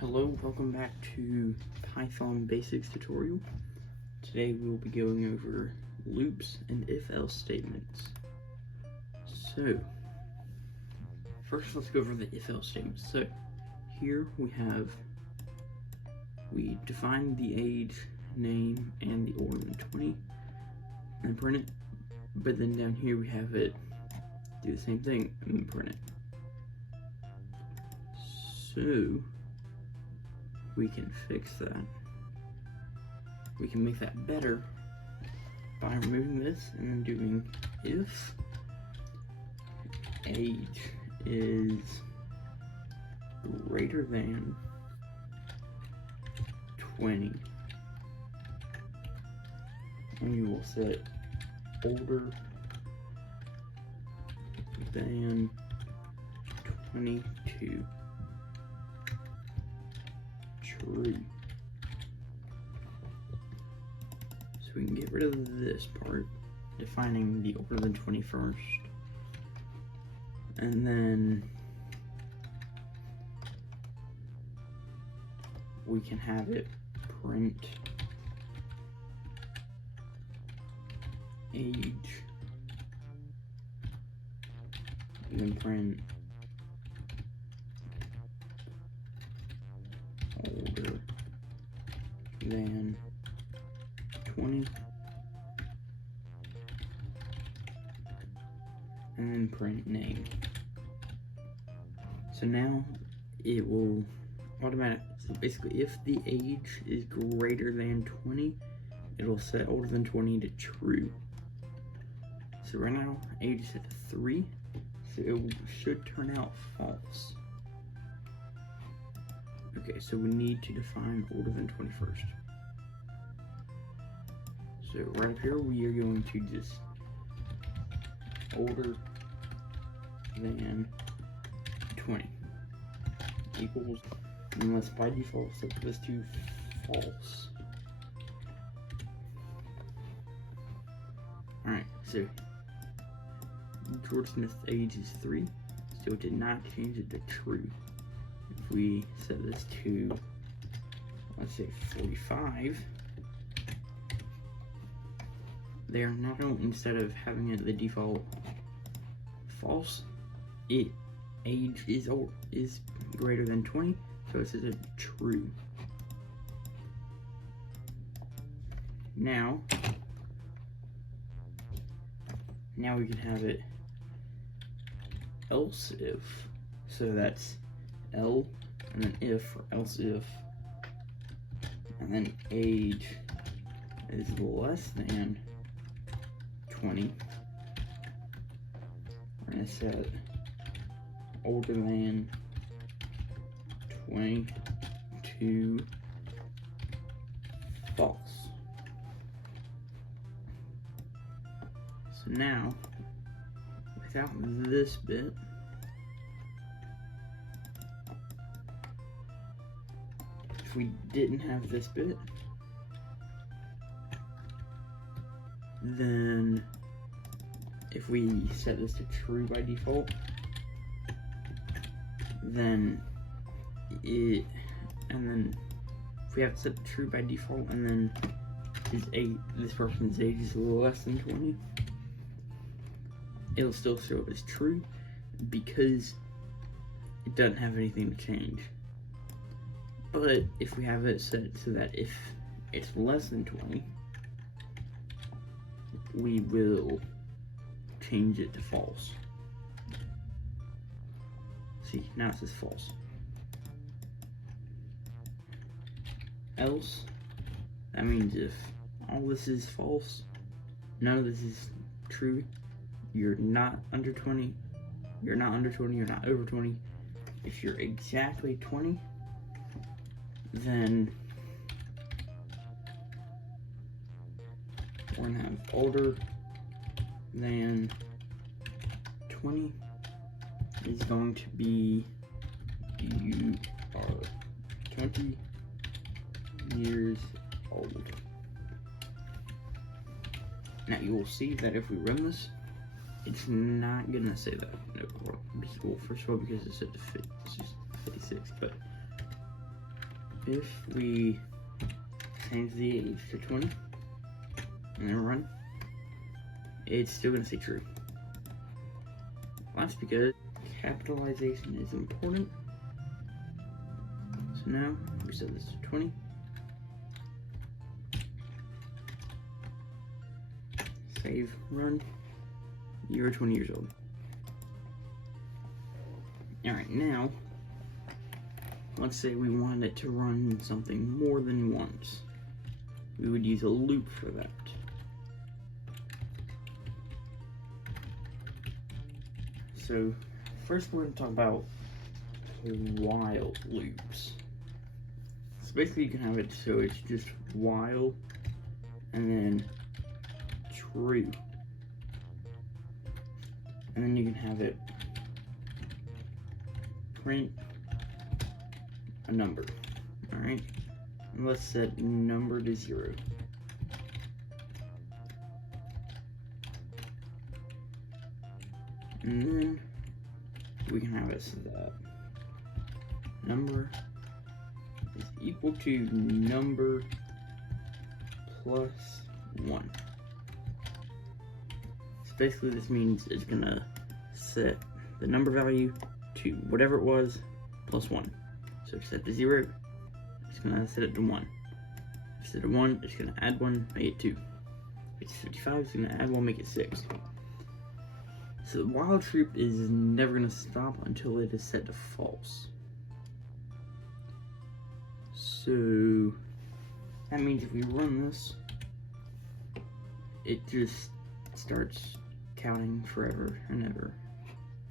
Hello, welcome back to Python Basics tutorial. Today we will be going over loops and if-else statements. So, first let's go over the if-else statements. So, here we define the age, name, and the order in 20, and print it. But then down here we have it do the same thing and then print it. So, we can fix that. We can make that better by removing this and then doing if age is greater than 20, and you will set older than 22. True. So we can get rid of this part, defining the older than 20 first, and then we can have it print age, and then print older than 20, and then print name. So now it will automatically, so basically if the age is greater than 20, it'll set older than 20 to true. So right now age is at 3, so it should turn out false. Okay, so we need to define older than 20 first. So right up here, we are going to just older than 20 equals, and let's by default set this to false. Alright, so George Smith's age is 3, so it did not change it to true. If we set this to, let's say 45, there now, instead of having it the default false, age is greater than 20, so it says it true. Now we can have it else if, so that's L, and then if, or else if, and then age is less than 20. We're going to set older than 20 to false. So now, without this bit, if we didn't have this bit, then if we set this to true by default, then if we have it set to true by default, and then this person's age is less than 20, it'll still show up as true because it doesn't have anything to change. But if we have it set so that if it's less than 20, we will change it to false. See, now it says false. Else, that means if all this is false, none of this is true, you're not under 20, you're not under 20, you're not over 20. If you're exactly 20, then we're gonna have older than 20 is going to be you are 20 years old. Now you will see that if we run this, it's not gonna say that. No, well, first of all, because it's set to 56, but if we change the age to 20 and then run, it's still going to say true. That's because capitalization is important. So now we set this to 20. Save, run. You're 20 years old. Alright, now, let's say we wanted it to run something more than once. We would use a loop for that. So, first we're going to talk about while loops. So basically you can have it so it's just while and then true. And then you can have it print a number. Alright? And let's set number to 0. And then we can have it so that number is equal to number plus 1. So basically this means it's gonna set the number value to whatever it was plus 1. So if you set to 0, it's gonna set it to 1. If you set to 1, it's gonna add 1, make it 2. If it's 55, it's gonna add 1, make it 6. So the while loop is never going to stop until it is set to false. So that means if we run this, it just starts counting forever and ever,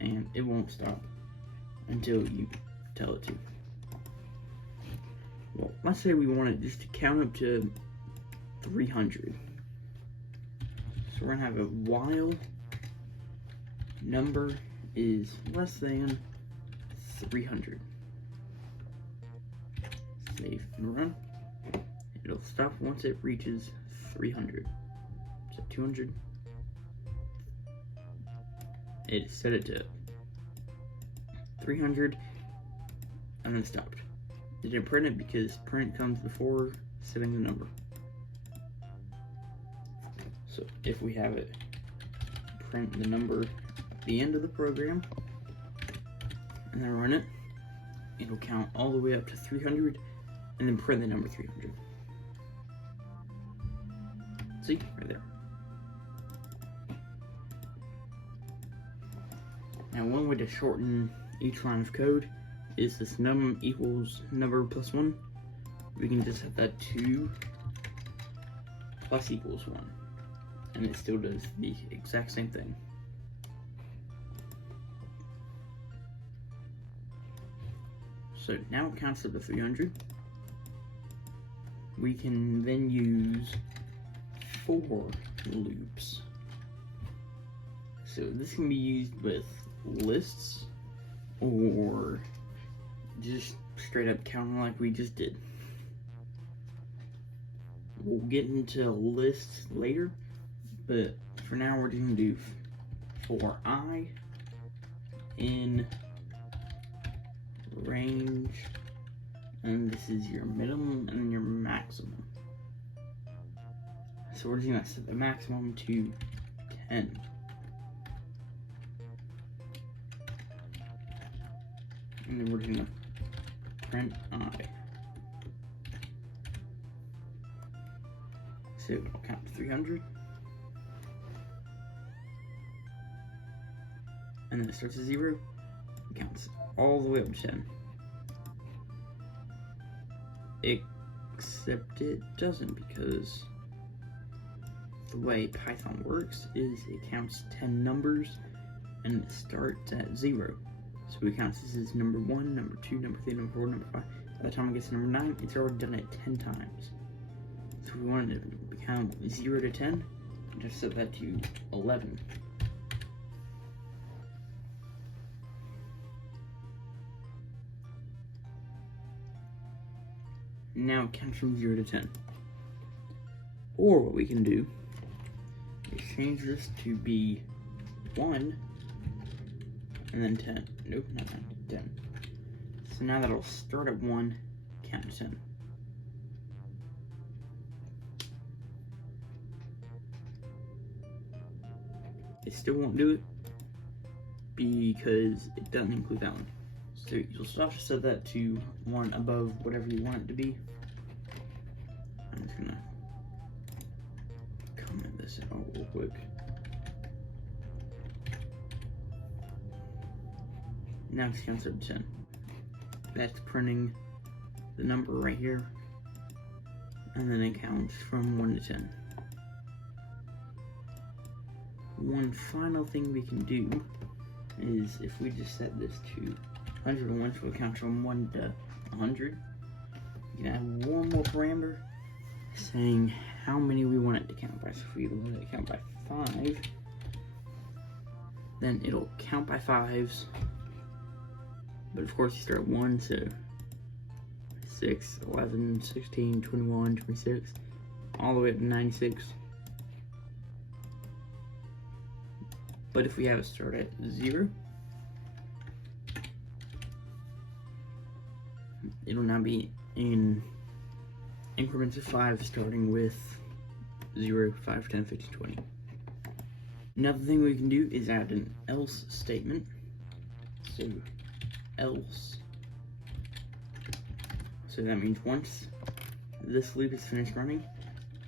and it won't stop until you tell it to. Well, let's say we want it just to count up to 300. So we're going to have a while number is less than 300. Save and run. It'll stop once it reaches 300. So 200. It set it to 300 and then stopped. It didn't print it because print comes before setting the number. So if we have it print the number at the end of the program and then run it, it'll count all the way up to 300 and then print the number 300. See, right there. Now one way to shorten each line of code is this num equals number plus 1. We can just set that to plus equals 1. And it still does the exact same thing. So now it counts up to 300. We can then use for loops. So this can be used with lists or just straight up counting like we just did. We'll get into lists later, but for now we're just gonna do for I in range, and this is your minimum and your maximum. So we're just gonna set the maximum to 10. And then we're gonna print I. So it'll count to 300. And then it starts at 0. It counts all the way up to 10. Except it doesn't, because the way Python works is it counts 10 numbers and it starts at 0. So it counts this as number 1, number 2, number 3, number 4, number 5. By the time it gets to number 9, it's already done it 10 times. So we want it to count 0 to 10, just set that to 11. Now it counts from 0 to 10. Or what we can do is change this to be 1 and then 10. Nope, not 9, 10. So now that'll start at 1, count to 10. It still won't do it because it doesn't include that one. So you'll still have to set that to one above whatever you want it to be. I'm just gonna comment this out real quick. Now it counts up to 10. That's printing the number right here, and then it counts from 1 to 10. One final thing we can do is if we just set this to 101, so it counts from 1 to 100. You can add one more parameter saying how many we want it to count by. So if we let it count by 5, then it'll count by 5s. But of course you start at 1, so 6, 11, 16, 21, 26, all the way up to 96. But if we have it start at 0, it'll now be in increments of 5, starting with 0, 5, 10, 15, 20. Another thing we can do is add an else statement. So else. So that means once this loop is finished running,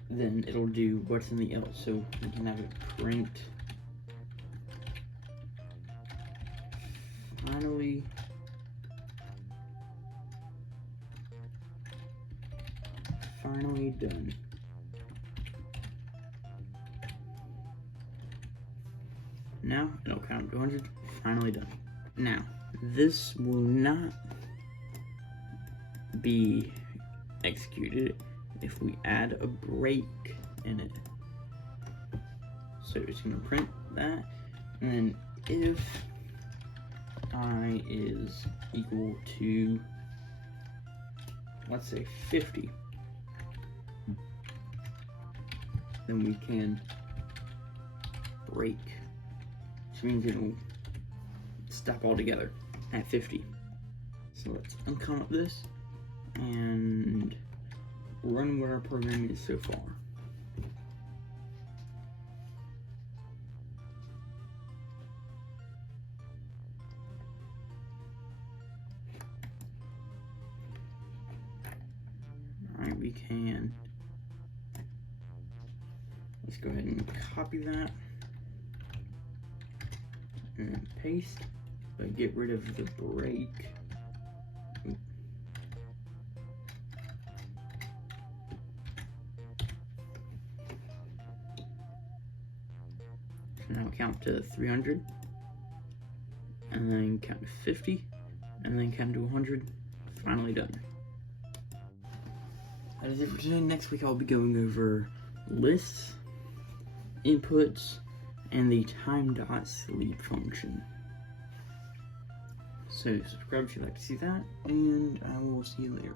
then it'll do what's in the else. So we can have it print finally done. Now it'll count to 100, finally done. Now, this will not be executed if we add a break in it. So it's gonna print that, and then if I is equal to, let's say 50, then we can break, which means it'll stop altogether at 50. So let's uncomment this and run what our program is so far. Alright, we can, let's go ahead and copy that and paste, but get rid of the break. So now count to 300, and then count to 50, and then count to 100, finally done. That is it for today. Next week I'll be going over lists, inputs, and the time.sleep function. So subscribe if you'd like to see that, and I will see you later.